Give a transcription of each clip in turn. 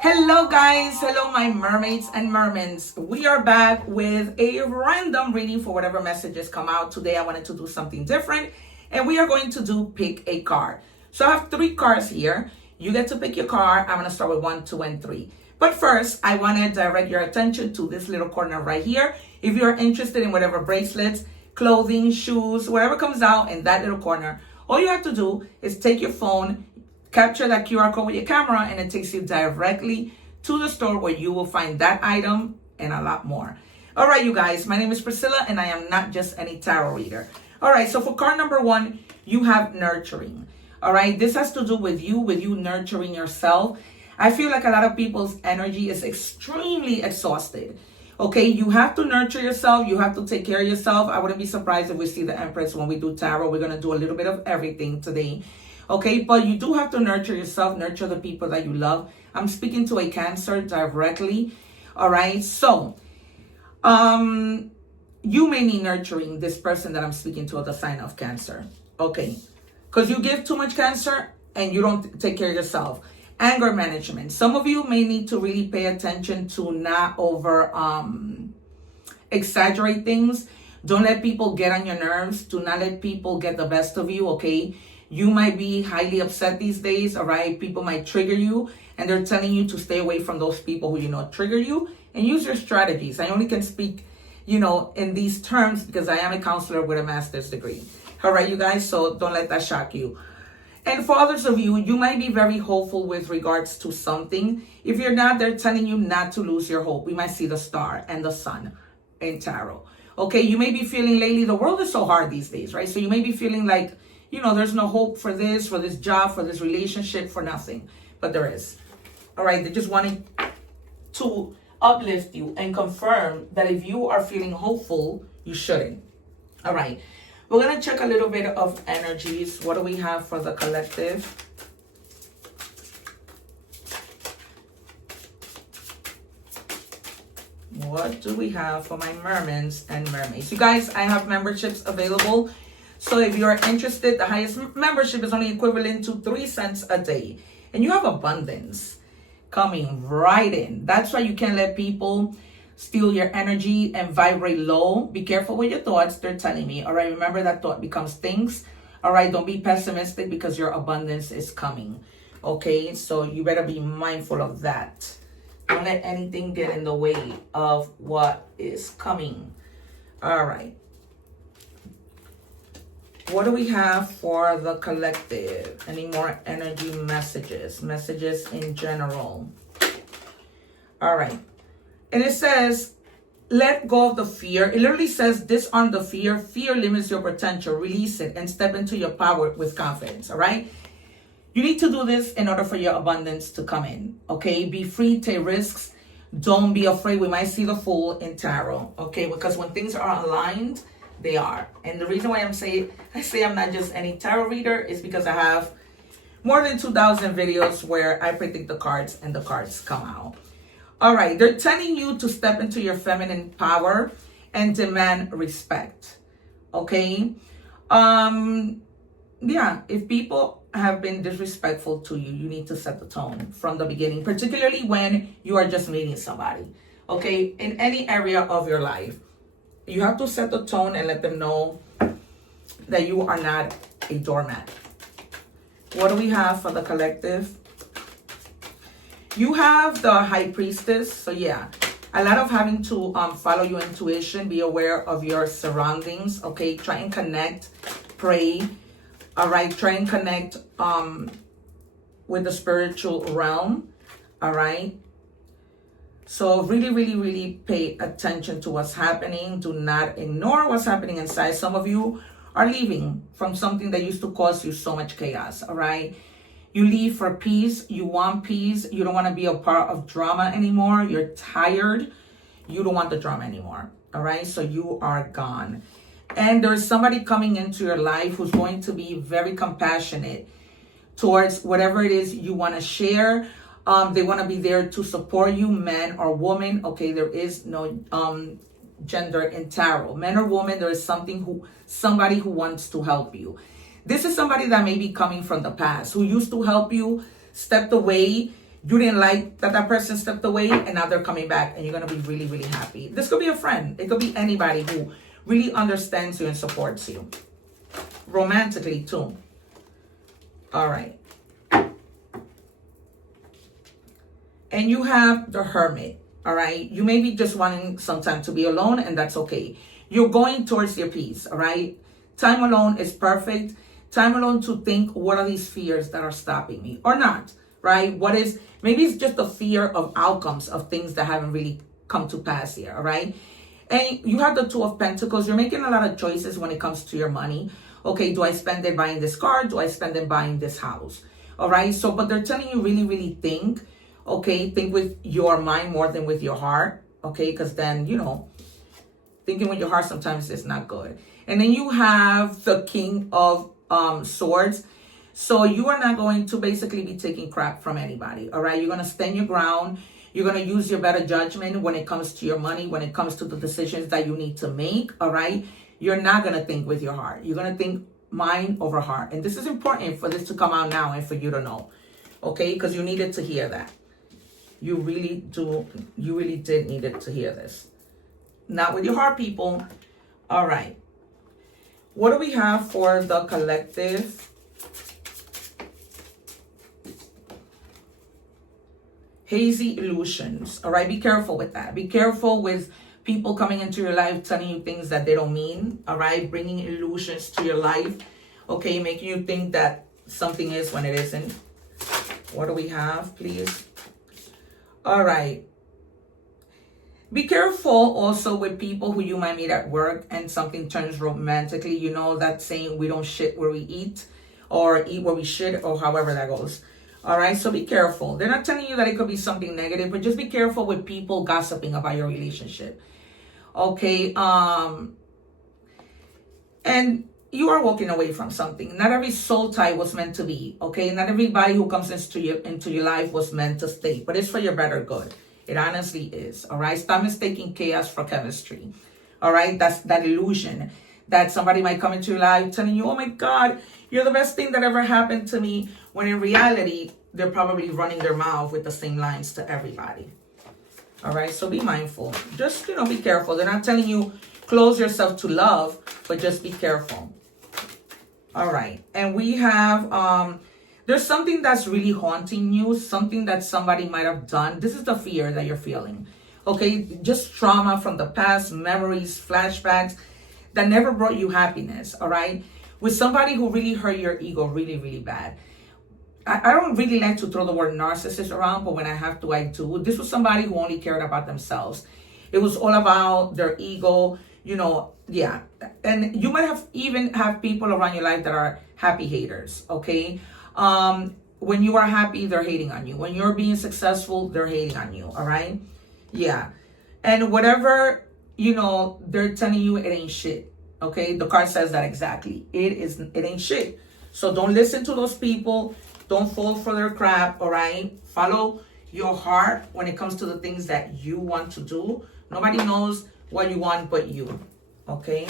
Hello guys, hello my mermaids and mermans. We are back with a random reading for whatever messages come out. Today I wanted to do something different and we are going to do pick a card. So I have 3 cards here. You get to pick your card. I'm going to start with 1, 2, and 3. But first, I want to direct your attention to this little corner right here. If you're interested in whatever bracelets, clothing, shoes, whatever comes out in that little corner, all you have to do is take your phone, capture that QR code with your camera, and it takes you directly to the store where you will find that item and a lot more. All right, you guys, my name is Priscilla and I am not just any tarot reader. All right, so for card number 1, you have nurturing. All right, this has to do with you nurturing yourself. I feel like a lot of people's energy is extremely exhausted. Okay, you have to nurture yourself. You have to take care of yourself. I wouldn't be surprised if we see the Empress when we do tarot. We're going to do a little bit of everything today. Okay, but you do have to nurture yourself, nurture the people that you love. I'm speaking to a Cancer directly. All right, so you may need nurturing this person that I'm speaking to, the sign of Cancer. Okay, because you give too much, Cancer, and you don't take care of yourself. Anger management. Some of you may need to really pay attention to not over exaggerate things. Don't let people get on your nerves. Do not let people get the best of you, okay? You might be highly upset these days, all right? People might trigger you, and they're telling you to stay away from those people who, trigger you, and use your strategies. I only can speak, in these terms because I am a counselor with a master's degree. All right, you guys, so don't let that shock you. And for others of you, you might be very hopeful with regards to something. If you're not, they're telling you not to lose your hope. We might see the star and the sun in tarot. Okay, you may be feeling lately, the world is so hard these days, right? So you may be feeling like, there's no hope for this job, for this relationship, for nothing. But there is. All right, they're just wanting to uplift you and confirm that if you are feeling hopeful, you shouldn't. All right. We're going to check a little bit of energies. What do we have for the collective? What do we have for my mermaids and mermaids? You guys, I have memberships available. So if you're interested, the highest membership is only equivalent to 3 cents a day. And you have abundance coming right in. That's why you can't let people steal your energy and vibrate low. Be careful with your thoughts, they're telling me. All right, remember that thought becomes things. All right, don't be pessimistic because your abundance is coming. Okay, so you better be mindful of that. Don't let anything get in the way of what is coming. All right. What do we have for the collective? Any more energy messages? Messages in general. All right. And it says, let go of the fear. It literally says, disarm the fear. Fear limits your potential. Release it and step into your power with confidence. All right. You need to do this in order for your abundance to come in. Okay. Be free, take risks. Don't be afraid. We might see the Fool in tarot. Okay. Because when things are aligned, they are. And the reason why I say I'm not just any tarot reader is because I have more than 2,000 videos where I predict the cards and the cards come out. All right, they're telling you to step into your feminine power and demand respect. Okay? Yeah, if people have been disrespectful to you, you need to set the tone from the beginning, particularly when you are just meeting somebody. Okay? In any area of your life, you have to set the tone and let them know that you are not a doormat. What do we have for the collective? You have the High Priestess. So yeah, a lot of having to follow your intuition, be aware of your surroundings. Okay, try and connect, pray. All right, try and connect with the spiritual realm. All right. So really, really, really pay attention to what's happening. Do not ignore what's happening inside. Some of you are leaving from something that used to cause you so much chaos. All right. You leave for peace. You want peace. You don't want to be a part of drama anymore. You're tired. You don't want the drama anymore. All right. So you are gone. And there's somebody coming into your life who's going to be very compassionate towards whatever it is you want to share. They want to be there to support you, man or woman. Okay. There is no gender in tarot. Man or woman, there is somebody who wants to help you. This is somebody that may be coming from the past, who used to help you, stepped away, you didn't like that person stepped away, and now they're coming back, and you're going to be really, really happy. This could be a friend. It could be anybody who really understands you and supports you. Romantically, too. All right. And you have the Hermit. All right. You may be just wanting some time to be alone, and that's okay. You're going towards your peace. All right. Time alone is perfect. Time alone to think, what are these fears that are stopping me or not? Right? What is, maybe it's just the fear of outcomes of things that haven't really come to pass here. All right. And you have the Two of Pentacles. You're making a lot of choices when it comes to your money. Okay. Do I spend it buying this car? Do I spend it buying this house? All right. So, but they're telling you really, really think. Okay. Think with your mind more than with your heart. Okay. Because then, you know, thinking with your heart sometimes is not good. And then you have the King of Swords. So you are not going to basically be taking crap from anybody. All right. You're going to stand your ground. You're going to use your better judgment when it comes to your money, when it comes to the decisions that you need to make. All right. You're not going to think with your heart. You're going to think mind over heart. And this is important for this to come out now and for you to know. Okay. Because you needed to hear that. You really do. You really did need it to hear this. Not with your heart, people. All right. What do we have for the collective? Hazy illusions. All right, be careful with that. Be careful with people coming into your life telling you things that they don't mean. All right, bringing illusions to your life. Okay, making you think that something is when it isn't. What do we have, please? All right. Be careful also with people who you might meet at work and something turns romantically. You know that saying, we don't shit where we eat, or eat where we shit, or however that goes. All right, so be careful. They're not telling you that it could be something negative, but just be careful with people gossiping about your relationship. Okay, and you are walking away from something. Not every soul tie was meant to be. Okay, not everybody who comes into your life was meant to stay, but it's for your better good. It honestly is. All right, stop mistaking chaos for chemistry. All right, that's that illusion that somebody might come into your life telling you, oh my God, you're the best thing that ever happened to me, when in reality, they're probably running their mouth with the same lines to everybody. All right, so be mindful. Just, you know, be careful. They're not telling you close yourself to love, but just be careful. All right, and we have, there's something that's really haunting you, something that somebody might have done. This is the fear that you're feeling. Okay, just trauma from the past, memories, flashbacks that never brought you happiness. All right, with somebody who really hurt your ego really, really bad. I don't really like to throw the word narcissist around, but when I have to, I do. This was somebody who only cared about themselves. It was all about their ego, you know, yeah. And you might have even have people around your life that are happy haters, okay? When you are happy, they're hating on you. When you're being successful, they're hating on you, all right? Yeah. And whatever, you know, they're telling you, it ain't shit, okay? The card says that exactly. It ain't shit. So don't listen to those people. Don't fall for their crap, all right? Follow your heart when it comes to the things that you want to do. Nobody knows what you want but you, okay?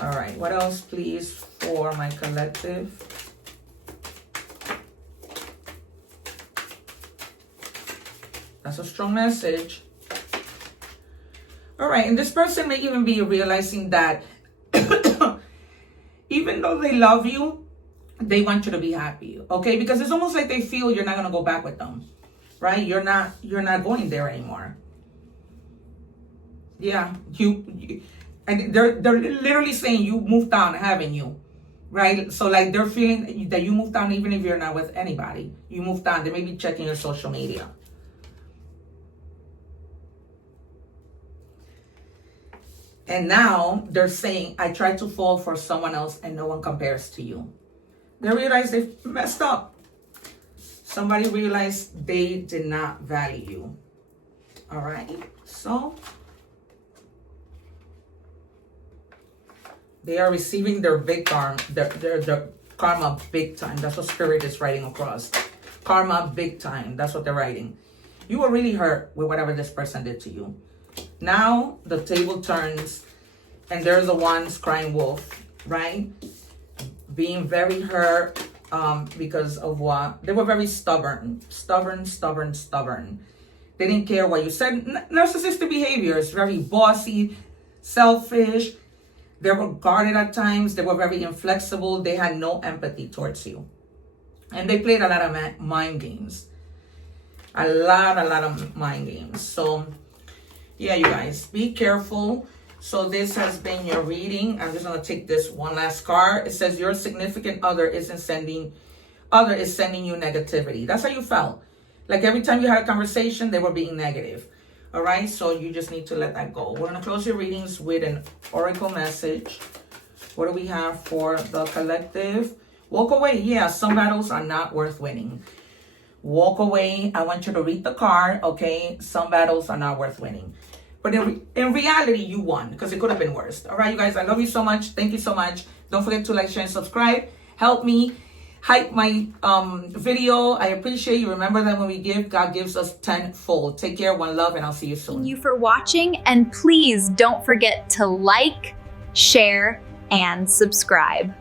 All right, what else, please, for my collective? That's a strong message. All right, and this person may even be realizing that even though they love you, they want you to be happy, okay? Because it's almost like they feel you're not gonna go back with them, right? You're not going there anymore. Yeah, you and they're literally saying you moved on, haven't you? Right? So like they're feeling that you moved on even if you're not with anybody. You moved on. They may be checking your social media. And now they're saying, I tried to fall for someone else and no one compares to you. They realized they messed up. Somebody realized they did not value you. All right. So they are receiving their big karma, their karma big time. That's what Spirit is writing across. Karma big time. That's what they're writing. You were really hurt with whatever this person did to you. Now the table turns and they're the ones crying wolf, right? Being very hurt, because of what? They were very stubborn. They didn't care what you said. Narcissistic behaviors, very bossy, selfish. They were guarded at times. They were very inflexible. They had no empathy towards you. And they played a lot of mind games. A lot of mind games. So, yeah, you guys, be careful. So this has been your reading. I'm just going to take this one last card. It says your significant other is sending you negativity. That's how you felt. Like every time you had a conversation, they were being negative. All right, so you just need to let that go. We're going to close your readings with an oracle message. What do we have for the collective? Walk away. Yeah, some battles are not worth winning. Walk away. I want you to read the card, okay? Some battles are not worth winning. But in reality, you won because it could have been worse. All right, you guys, I love you so much. Thank you so much. Don't forget to like, share, and subscribe. Help me hype my video. I appreciate you. Remember that when we give, God gives us tenfold. Take care, one love, and I'll see you soon. Thank you for watching, and please don't forget to like, share, and subscribe.